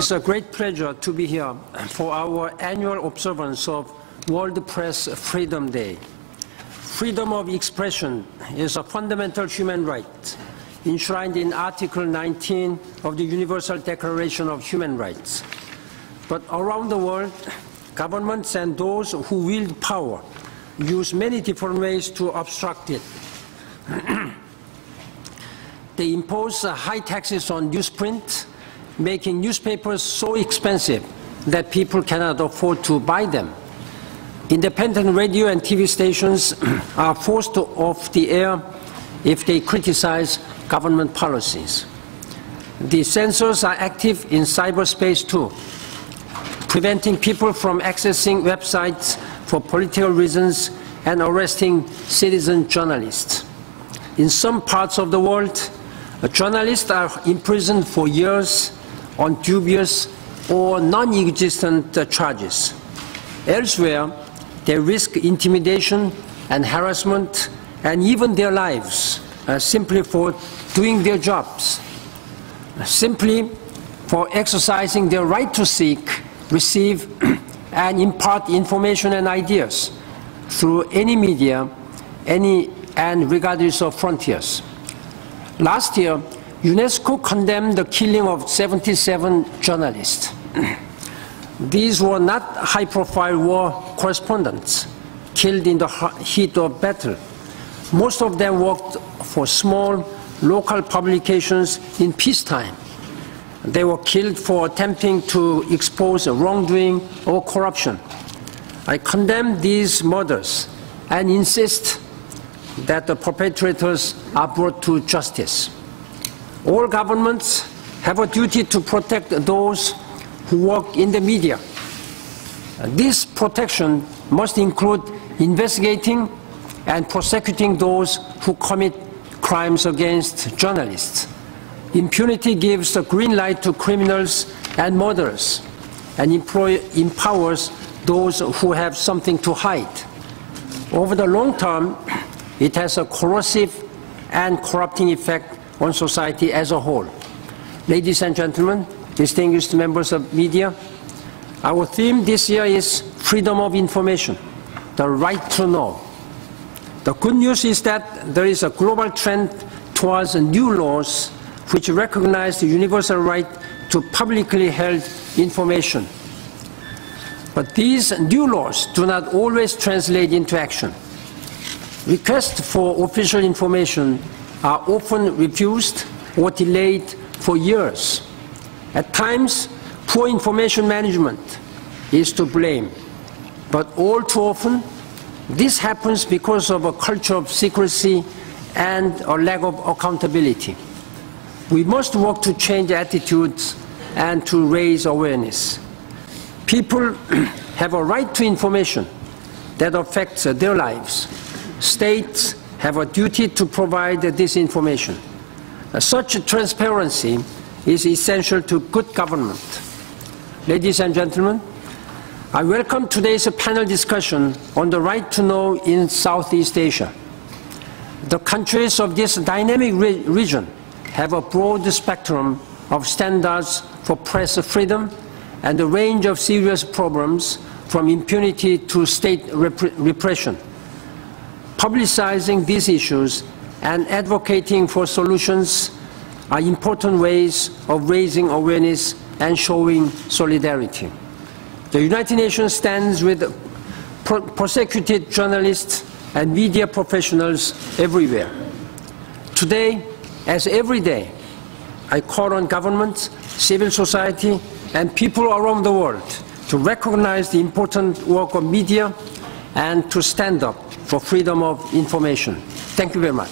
is a great pleasure to be here for our annual observance of World Press Freedom Day. Freedom of expression is a fundamental human right enshrined in Article 19 of the Universal Declaration of Human Rights. But around the world, governments and those who wield power use many different ways to obstruct it. They impose high taxes on newsprint, making newspapers so expensive that people cannot afford to buy them. Independent radio and TV stations are forced off the air if they criticize government policies. The censors are active in cyberspace too, preventing people from accessing websites for political reasons and arresting citizen journalists. In some parts of the world, journalists are imprisoned for years on dubious or non-existent charges. Elsewhere, they risk intimidation and harassment and even their lives simply for doing their jobs, simply for exercising their right to seek, receive, and impart information and ideas through any media, and regardless of frontiers. Last year, UNESCO condemned the killing of 77 journalists. These were not high-profile war correspondents killed in the heat of battle. Most of them worked for small local publications in peacetime. They were killed for attempting to expose wrongdoing or corruption. I condemn these murders and insist that the perpetrators are brought to justice. All governments have a duty to protect those who work in the media. This protection must include investigating and prosecuting those who commit crimes against journalists. Impunity gives the green light to criminals and murderers and empowers those who have something to hide. Over the long term, it has a corrosive and corrupting effect on society as a whole. Ladies and gentlemen, distinguished members of media, our theme this year is freedom of information, the right to know. The good news is that there is a global trend towards new laws which recognize the universal right to publicly held information. But these new laws do not always translate into action. Requests for official information are often refused or delayed for years. At times, poor information management is to blame. But all too often, this happens because of a culture of secrecy and a lack of accountability. We must work to change attitudes and to raise awareness. People have a right to information that affects their lives. States have a duty to provide this information. Such transparency is essential to good government. Ladies and gentlemen, I welcome today's panel discussion on the right to know in Southeast Asia. The countries of this dynamic region have a broad spectrum of standards for press freedom and a range of serious problems from impunity to state repression. Publicizing these issues and advocating for solutions are important ways of raising awareness and showing solidarity. The United Nations stands with persecuted journalists and media professionals everywhere. Today, as every day, I call on governments, civil society, and people around the world to recognize the important work of media and to stand up for freedom of information. Thank you very much.